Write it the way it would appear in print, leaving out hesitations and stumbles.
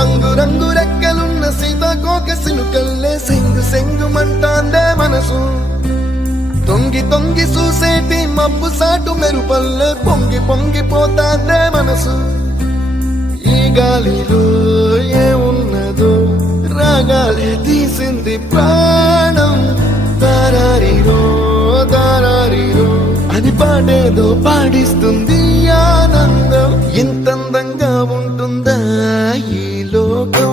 రంగు రంగు రెక్కలున్న సీతాకోక సినుకల్లే సెంగు సెంగు మంటాందే మనసు తొంగి తొంగి చూసేటి మబ్బు సాటు మెరుపల్లే పొంగి పొంగిపోతాందే మనసు ఈ గాలిలో ఏమున్నదో రాగాలే తీసింది ప్రాణం దారారిరో దారారిరో అని పాడేదో పాడిస్తుంది ఆనందం ఇంతందంగా ఉంటుందా ఈ లోకం